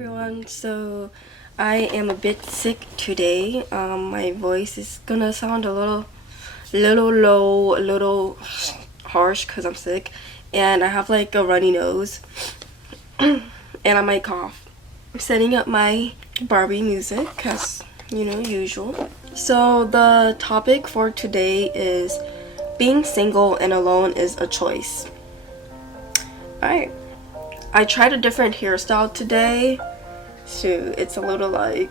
everyone, so I am a bit sick today. My voice is gonna sound a little low, a little harsh because I'm sick, and I have like a runny nose and I might cough. I'm setting up my Barbie music because, you know, usual. So the topic for today is being single and alone is a choice. Alright. I tried a different hairstyle today, so it's a little like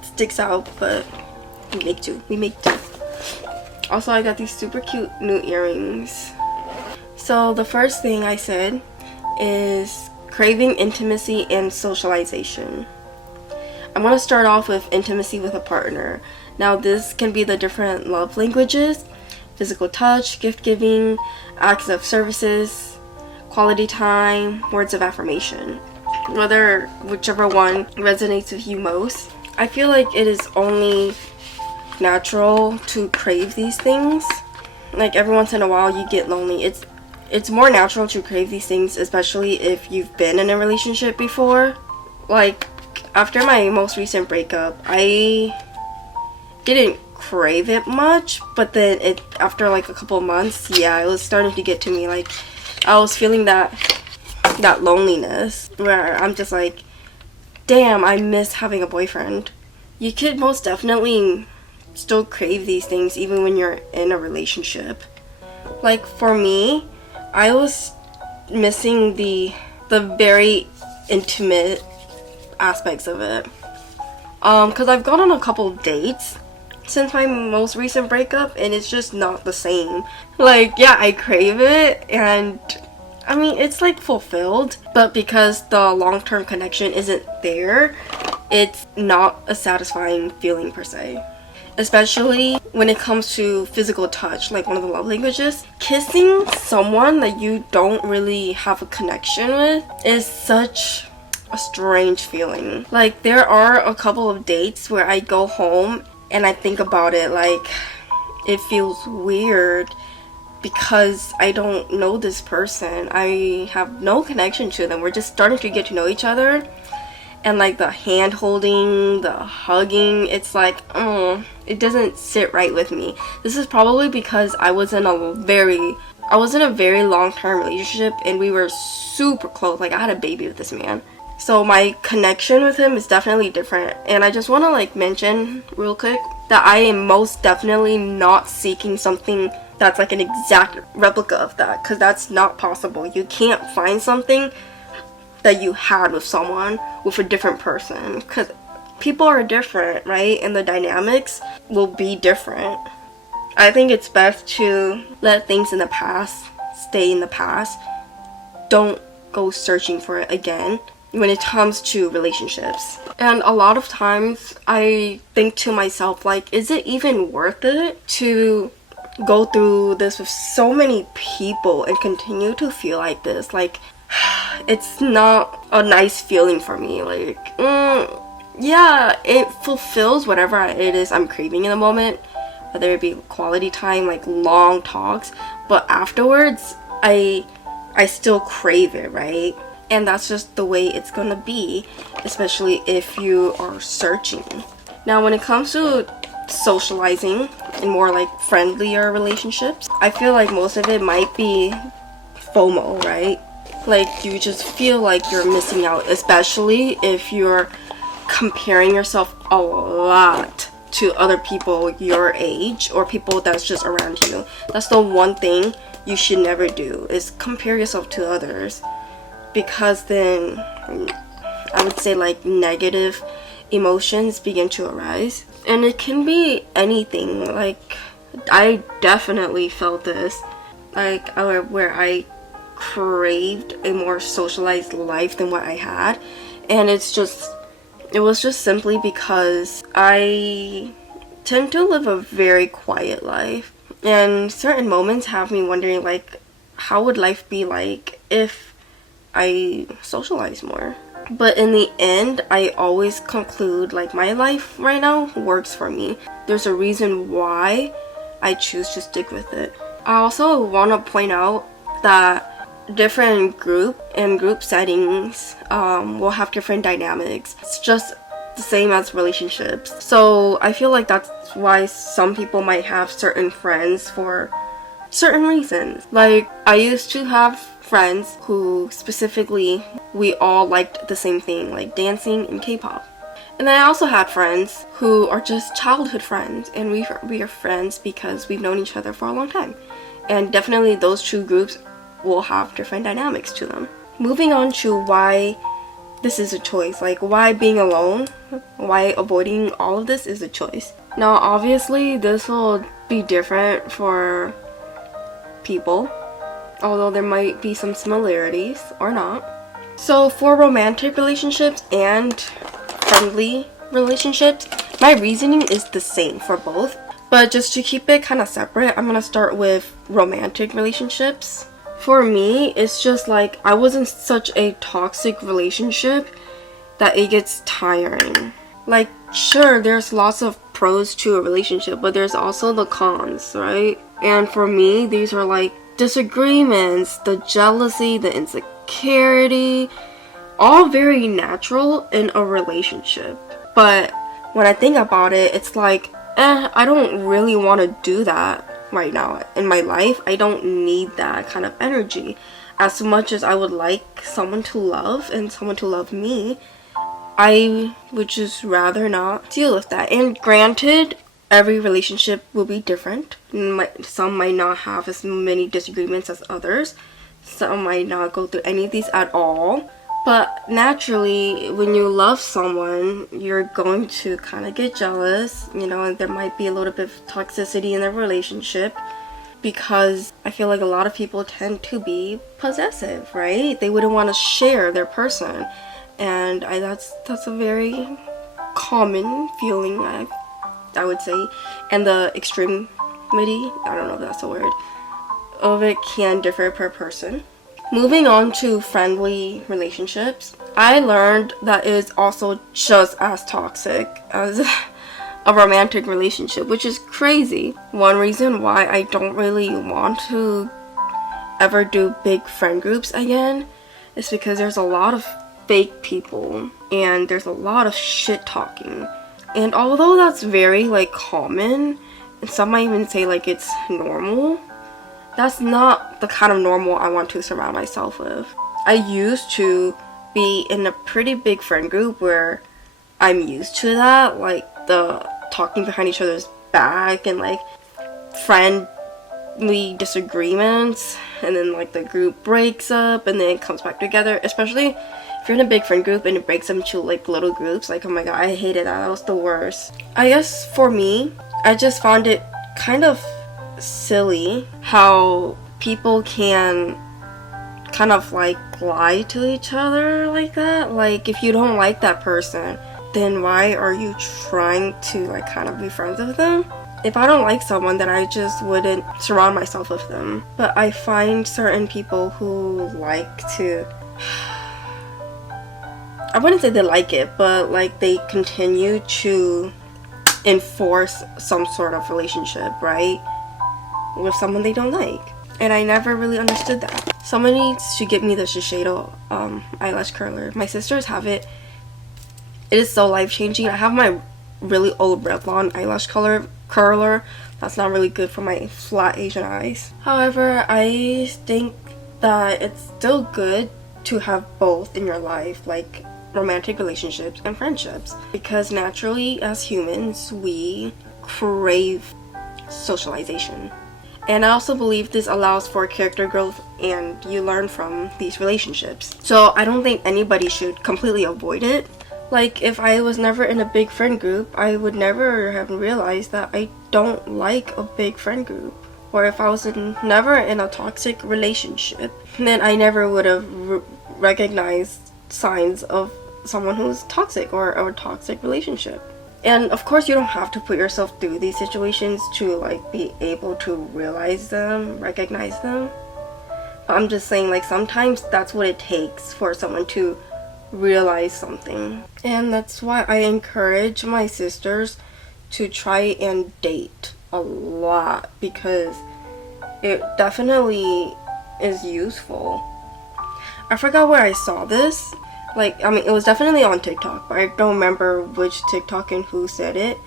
sticks out, but we make do. Also, I got these super cute new earrings. So the first thing I said is craving intimacy and socialization. I'm gonna start off with intimacy with a partner. Now this can be the different love languages: physical touch, gift giving, acts of services, quality time, words of affirmation. Whichever one resonates with you most. I feel like it is only natural to crave these things. Like every once in a while you get lonely. It's more natural to crave these things, especially if you've been in a relationship before. Like after my most recent breakup, I didn't crave it much, but then after like a couple of months, yeah, it was starting to get to me. Like I was feeling that loneliness where I'm just like, damn, I miss having a boyfriend. You could most definitely still crave these things even when you're in a relationship. Like for me, I was missing the very intimate aspects of it. Cause I've gone on a couple dates since my most recent breakup, and it's just not the same. Like, yeah, I crave it, and I mean, it's like fulfilled, but because the long-term connection isn't there, it's not a satisfying feeling per se. Especially when it comes to physical touch, like one of the love languages. Kissing someone that you don't really have a connection with is such a strange feeling. Like there are a couple of dates where I go home and I think about it, like it feels weird because I don't know this person. I have no connection to them. We're just starting to get to know each other. And like the hand holding, the hugging, it's like, it doesn't sit right with me. This is probably because I was in a very long-term relationship and we were super close. Like I had a baby with this man. So my connection with him is definitely different. And I just want to like mention real quick that I am most definitely not seeking something that's like an exact replica of that, because that's not possible. You can't find something that you had with someone with a different person, because people are different, right? And the dynamics will be different. I think it's best to let things in the past stay in the past. Don't go searching for it again when it comes to relationships. And a lot of times I think to myself, like, is it even worth it to go through this with so many people and continue to feel like this? Like, it's not a nice feeling for me. Like, yeah, it fulfills whatever it is I'm craving in the moment, whether it be quality time, like long talks, but afterwards I still crave it, right? And that's just the way it's gonna be, especially if you are searching. Now when it comes to socializing in more like friendlier relationships, I feel like most of it might be FOMO, right? Like you just feel like you're missing out, especially if you're comparing yourself a lot to other people your age or people that's just around you. That's the one thing you should never do, is compare yourself to others, because then I would say like negative emotions begin to arise. And it can be anything. Like I definitely felt this, like where I craved a more socialized life than what I had, and it was just simply because I tend to live a very quiet life, and certain moments have me wondering, like, how would life be like if I socialize more? But in the end, I always conclude like my life right now works for me. There's a reason why I choose to stick with it. I also want to point out that different group settings will have different dynamics. It's just the same as relationships. So I feel like that's why some people might have certain friends for certain reasons. Like, I used to have friends who specifically we all liked the same thing, like dancing and K-pop. And then I also had friends who are just childhood friends, and we are friends because we've known each other for a long time. And definitely those two groups will have different dynamics to them. Moving on to why this is a choice, like why being alone, why avoiding all of this is a choice. Now obviously this will be different for people, although there might be some similarities or not. So for romantic relationships and friendly relationships, my reasoning is the same for both, but just to keep it kind of separate, I'm gonna start with romantic relationships. For me, it's just like I was in such a toxic relationship that it gets tiring. Like, sure, there's lots of pros to a relationship, but there's also the cons, right? And for me, these are like disagreements, the jealousy, the insecurity, all very natural in a relationship. But when I think about it, it's like, I don't really want to do that right now in my life. I don't need that kind of energy. As much as I would like someone to love and someone to love me, I would just rather not deal with that. And granted, every relationship will be different. Some might not have as many disagreements as others. Some might not go through any of these at all. But naturally, when you love someone, you're going to kind of get jealous, you know, and there might be a little bit of toxicity in the relationship, because I feel like a lot of people tend to be possessive, right? They wouldn't want to share their person. And that's a very common feeling, I would say. And the extremity, I don't know if that's a word, of it can differ per person. Moving on to friendly relationships, I learned that it is also just as toxic as a romantic relationship, which is crazy. One reason why I don't really want to ever do big friend groups again is because there's a lot of fake people and there's a lot of shit talking. And although that's very like common, and some might even say like it's normal, that's not the kind of normal I want to surround myself with. I used to be in a pretty big friend group where I'm used to that, like the talking behind each other's back and like friendly disagreements, and then like the group breaks up and then it comes back together. Especially if you're in a big friend group and it breaks up into like little groups, like, oh my god, I hated that. That was the worst. I guess for me, I just found it kind of silly how people can kind of like lie to each other like that. Like, if you don't like that person, then why are you trying to like kind of be friends with them? If I don't like someone, then I just wouldn't surround myself with them. But I find certain people who like to, I wouldn't say they like it, but like they continue to enforce some sort of relationship, right, with someone they don't like. And I never really understood that. Someone needs to get me the Shiseido eyelash curler. My sisters have it. It is so life-changing. I have my really old Revlon eyelash curler. That's not really good for my flat Asian eyes. However, I think that it's still good to have both in your life, like romantic relationships and friendships, because naturally as humans we crave socialization. And I also believe this allows for character growth and you learn from these relationships. So I don't think anybody should completely avoid it. Like, if I was never in a big friend group, I would never have realized that I don't like a big friend group. Or if I was never in a toxic relationship, then I never would have recognized signs of someone who's toxic or a toxic relationship. And of course you don't have to put yourself through these situations to like be able to realize them, recognize them. But I'm just saying, like, sometimes that's what it takes for someone to realize something. And that's why I encourage my sisters to try and date a lot, because it definitely is useful. I forgot where I saw this. Like, I mean, it was definitely on TikTok, but I don't remember which TikTok and who said it.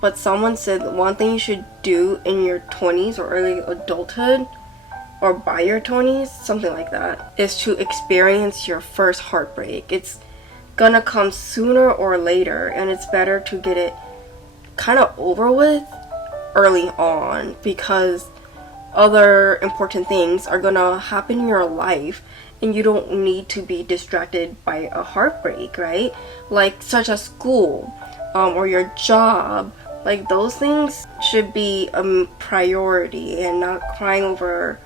But someone said one thing you should do in your 20s or early adulthood, or by your 20s, something like that, is to experience your first heartbreak. It's gonna come sooner or later, and it's better to get it kind of over with early on, because other important things are gonna happen in your life and you don't need to be distracted by a heartbreak, right? Like, such as school, or your job. Like, those things should be a priority, and not crying over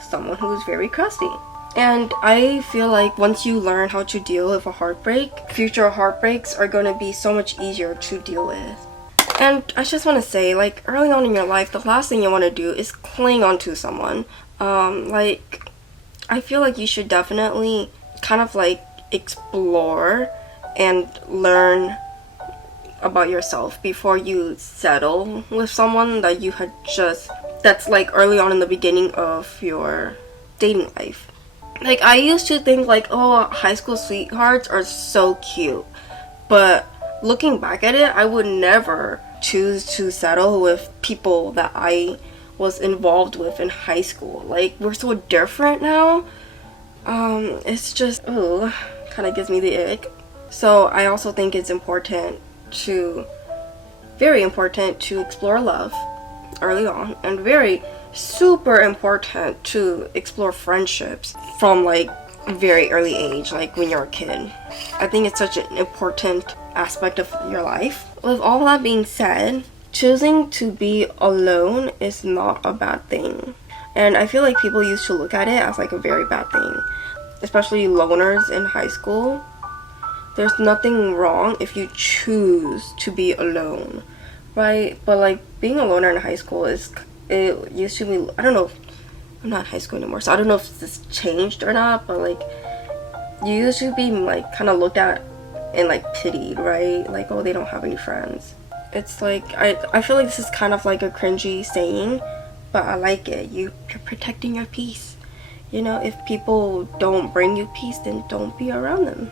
someone who's very crusty. And I feel like once you learn how to deal with a heartbreak, future heartbreaks are going to be so much easier to deal with. And I just want to say, like, early on in your life, the last thing you want to do is cling onto someone. Like, I feel like you should definitely kind of like explore and learn about yourself before you settle with someone that you had just, that's like early on in the beginning of your dating life. Like, I used to think like, oh, high school sweethearts are so cute, but looking back at it, I would never choose to settle with people that I was involved with in high school. Like, we're so different now. It's just, ooh, kind of gives me the ick. So I also think it's very important to explore love early on, and very super important to explore friendships from like a very early age, like when you're a kid. I think it's such an important aspect of your life. With all that being said, choosing to be alone is not a bad thing, and I feel like people used to look at it as like a very bad thing, especially loners in high school. There's nothing wrong if you choose to be alone, right? But like, being a loner in high school it used to be, I don't know, I'm not in high school anymore, so I don't know if this changed or not, but like, you used to be like kind of looked at and like pitied, right? Like, oh, they don't have any friends. It's like, I feel like this is kind of like a cringy saying, but I like it. You're protecting your peace. You know, if people don't bring you peace, then don't be around them.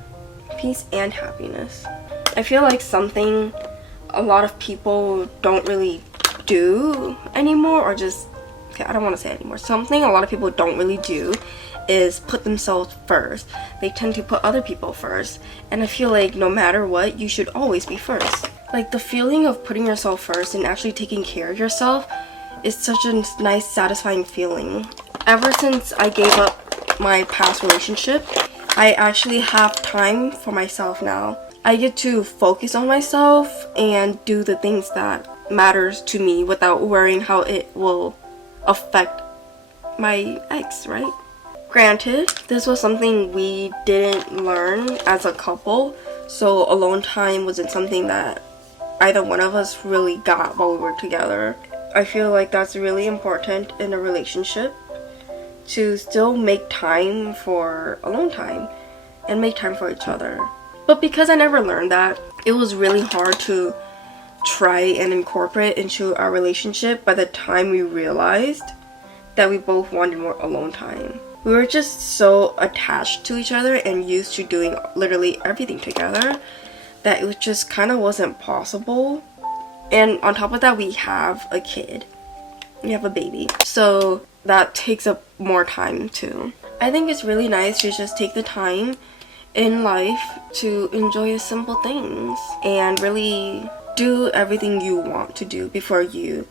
Peace and happiness. I feel like something a lot of people don't really do anymore, or just, okay, I don't want to say anymore. Something a lot of people don't really do is put themselves first. They tend to put other people first, and I feel like no matter what, you should always be first. Like, the feeling of putting yourself first and actually taking care of yourself is such a nice, satisfying feeling. Ever since I gave up my past relationship, I actually have time for myself now. I get to focus on myself and do the things that matters to me without worrying how it will affect my ex, right? Granted, this was something we didn't learn as a couple, so alone time wasn't something that either one of us really got while we were together. I feel like that's really important in a relationship, to still make time for alone time and make time for each other. But because I never learned that, it was really hard to try and incorporate into our relationship by the time we realized that we both wanted more alone time. We were just so attached to each other and used to doing literally everything together that it just kind of wasn't possible. And on top of that, we have a kid. We have a baby. So that takes up more time too. I think it's really nice to just take the time in life to enjoy the simple things and really do everything you want to do before you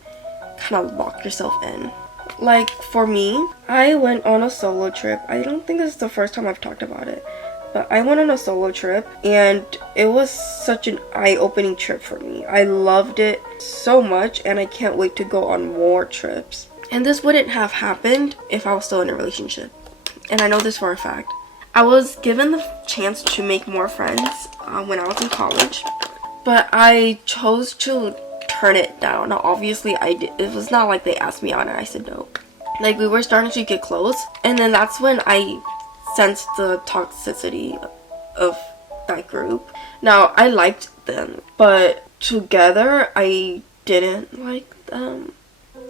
kind of lock yourself in. Like, for me, I went on a solo trip. I don't think this is the first time I've talked about it, but I went on a solo trip and it was such an eye-opening trip for me. I loved it so much and I can't wait to go on more trips. And this wouldn't have happened if I was still in a relationship. And I know this for a fact. I was given the chance to make more friends when I was in college, but I chose to turn it down. Now, obviously, I did. It was not like they asked me out and I said no. Like, we were starting to get close, and then that's when I sensed the toxicity of that group. Now, I liked them, but together, I didn't like them,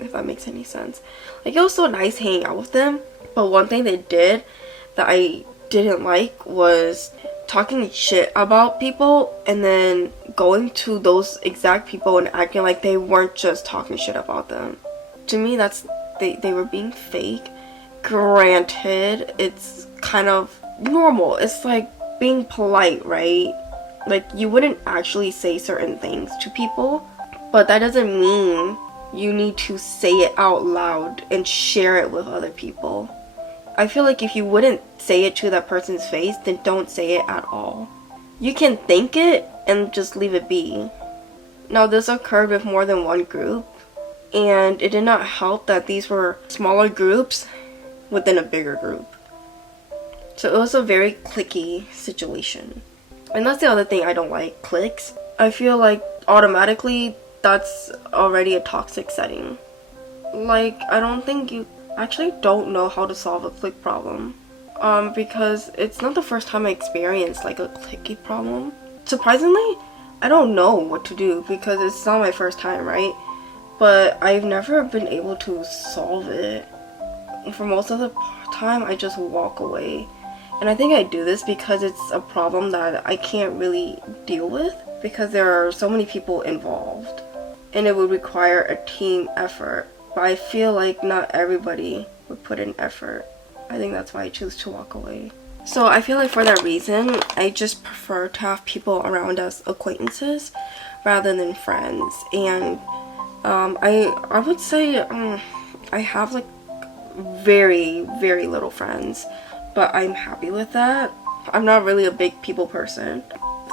if that makes any sense. Like, it was so nice hanging out with them, but one thing they did that I didn't like was talking shit about people and then going to those exact people and acting like they weren't just talking shit about them. To me, that's they were being fake. Granted, it's kind of normal. It's like being polite, right? Like, you wouldn't actually say certain things to people, but that doesn't mean you need to say it out loud and share it with other people. I feel like if you wouldn't say it to that person's face, then don't say it at all. You can think it and just leave it be. Now, this occurred with more than one group, and it did not help that these were smaller groups within a bigger group. So it was a very cliquey situation. And that's the other thing I don't like, cliques. I feel like automatically that's already a toxic setting. Like, I don't think you actually don't know how to solve a clique problem. Because it's not the first time I experienced like a cliquey problem. Surprisingly, I don't know what to do because it's not my first time, right? But I've never been able to solve it. And for most of the time, I just walk away. And I think I do this because it's a problem that I can't really deal with because there are so many people involved. And it would require a team effort. But I feel like not everybody would put in effort. I think that's why I choose to walk away. So I feel like for that reason, I just prefer to have people around as acquaintances rather than friends. And I would say I have like very, very little friends, but I'm happy with that. I'm not really a big people person.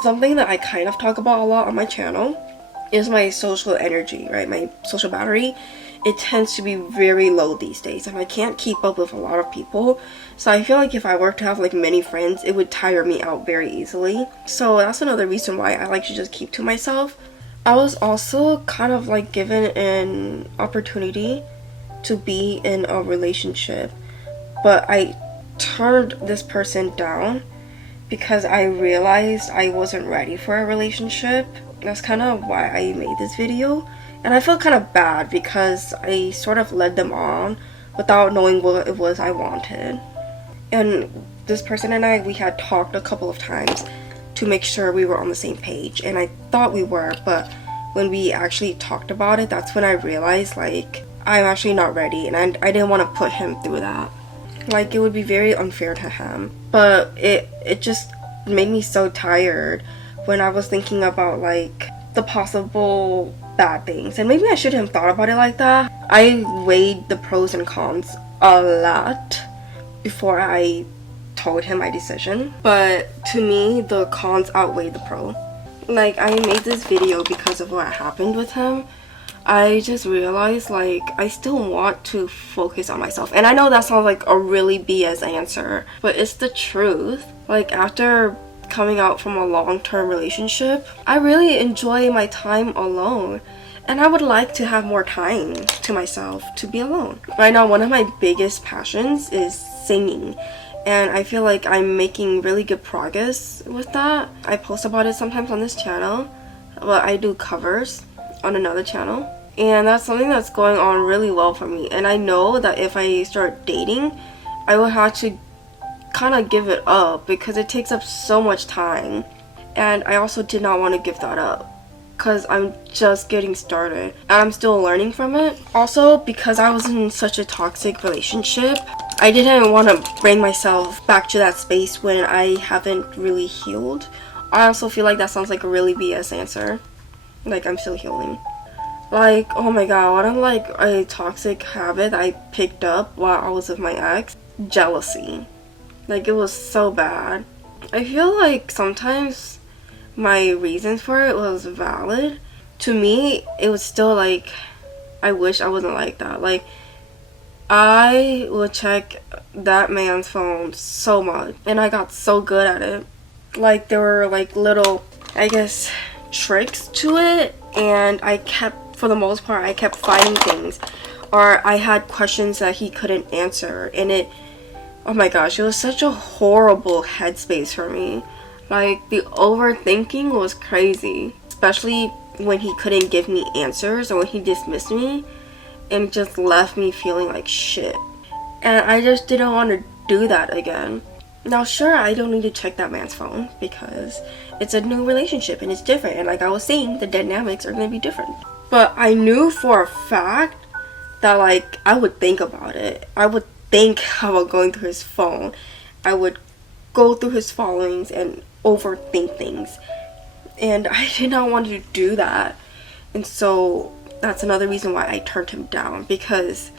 Something that I kind of talk about a lot on my channel is my social energy, right? My social battery. It tends to be very low these days and I can't keep up with a lot of people. So I feel like if I were to have like many friends, it would tire me out very easily. So that's another reason why I like to just keep to myself. I was also kind of like given an opportunity to be in a relationship, but I turned this person down because I realized I wasn't ready for a relationship. That's kind of why I made this video. And I feel kind of bad because I sort of led them on without knowing what it was I wanted. And this person and I, we had talked a couple of times to make sure we were on the same page. And I thought we were, but when we actually talked about it, that's when I realized, like, I'm actually not ready. And I didn't want to put him through that. Like, it would be very unfair to him. But it just made me so tired when I was thinking about, like, the possible bad things. And maybe I shouldn't have thought about it like that. I weighed the pros and cons a lot before I told him my decision. But to me, the cons outweighed the pro. Like, I made this video because of what happened with him. I just realized, like, I still want to focus on myself. And I know that sounds like a really BS answer, but it's the truth. Like, after coming out from a long-term relationship, I really enjoy my time alone. And I would like to have more time to myself to be alone. Right now, one of my biggest passions is singing. And I feel like I'm making really good progress with that. I post about it sometimes on this channel, but I do covers on another channel. And that's something that's going on really well for me. And I know that if I start dating, I will have to kind of give it up because it takes up so much time. And I also did not want to give that up because I'm just getting started and I'm still learning from it. Also, because I was in such a toxic relationship, I didn't want to bring myself back to that space when I haven't really healed. I also feel like that sounds like a really BS answer. Like, I'm still healing. Like, oh my god, what I'm like a toxic habit I picked up while I was with my ex? Jealousy. Like, it was so bad. I feel like sometimes my reasons for it was valid. To me, it was still like, I wish I wasn't like that. Like, I would check that man's phone so much, and I got so good at it. Like, there were like little, I guess, tricks to it, and I kept, for the most part, I kept finding things, or I had questions that he couldn't answer, and it, oh my gosh, it was such a horrible headspace for me. Like, the overthinking was crazy, especially when he couldn't give me answers or when he dismissed me and just left me feeling like shit. And I just didn't want to do that again. Now, sure, I don't need to check that man's phone because it's a new relationship and it's different. And like I was saying, the dynamics are going to be different. But I knew for a fact that like I would think about it. I would think about going through his phone. I would go through his followings and overthink things. And I did not want to do that. And so that's another reason why I turned him down, because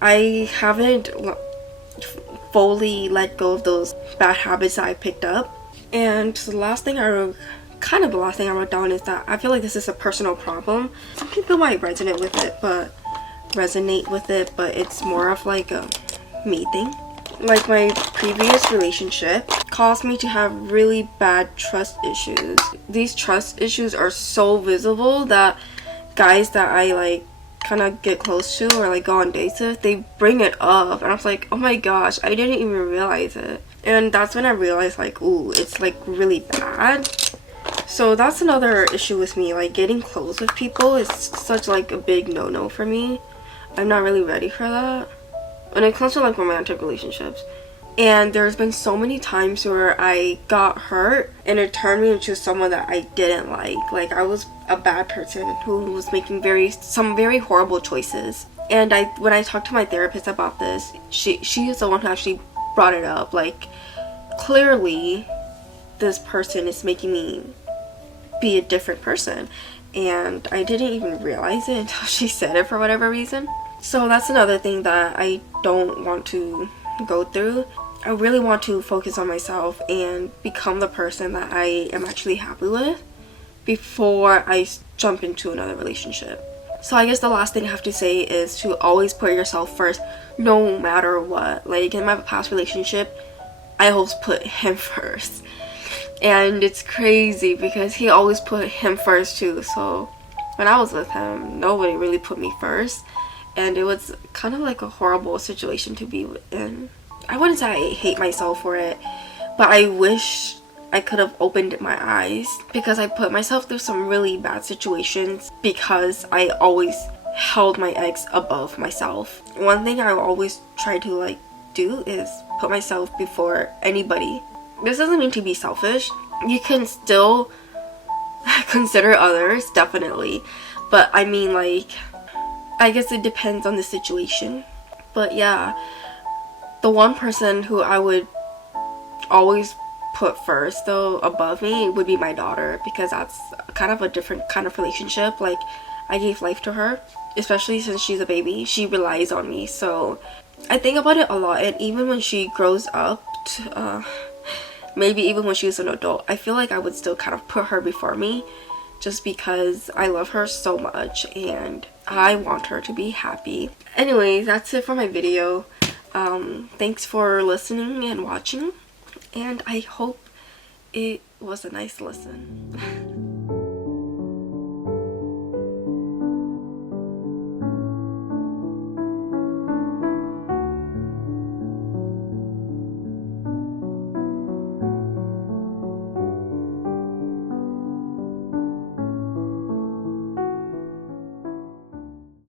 I haven't fully let go of those bad habits that I picked up. And the last thing I wrote down is that I feel like this is a personal problem. Some people might resonate with it, but it's more of like a me thing. Like, my previous relationship caused me to have really bad trust issues. These trust issues are so visible that guys that I like kind of get close to or like go on dates with, they bring it up, and I was like, oh my gosh, I didn't even realize it. And that's when I realized, like, ooh, it's like really bad. So that's another issue with me. Like, getting close with people is such like a big no-no for me. I'm not really ready for that when it comes to like romantic relationships. And there's been so many times where I got hurt and it turned me into someone that I didn't like. Like, I was a bad person who was making some very horrible choices. And when I talked to my therapist about this, she is the one who actually brought it up. Like, clearly this person is making me be a different person, and I didn't even realize it until she said it for whatever reason. So that's another thing that I don't want to go through. I really want to focus on myself and become the person that I am actually happy with before I jump into another relationship. So I guess the last thing I have to say is to always put yourself first, no matter what. Like, in my past relationship, I always put him first. And it's crazy because he always put him first too. So when I was with him, nobody really put me first. And it was kind of like a horrible situation to be in. I wouldn't say I hate myself for it, but I wish I could have opened my eyes, because I put myself through some really bad situations because I always held my ex above myself. One thing I always try to like do is put myself before anybody. This doesn't mean to be selfish. You can still consider others, definitely. But I mean, like, I guess it depends on the situation. But yeah, the one person who I would always put first, though, above me would be my daughter, because that's kind of a different kind of relationship. Like, I gave life to her, especially since she's a baby. She relies on me, so I think about it a lot. And even when she grows up, maybe even when she's an adult, I feel like I would still kind of put her before me, just because I love her so much and I want her to be happy. Anyway, that's it for my video. Thanks for listening and watching, and I hope it was a nice listen.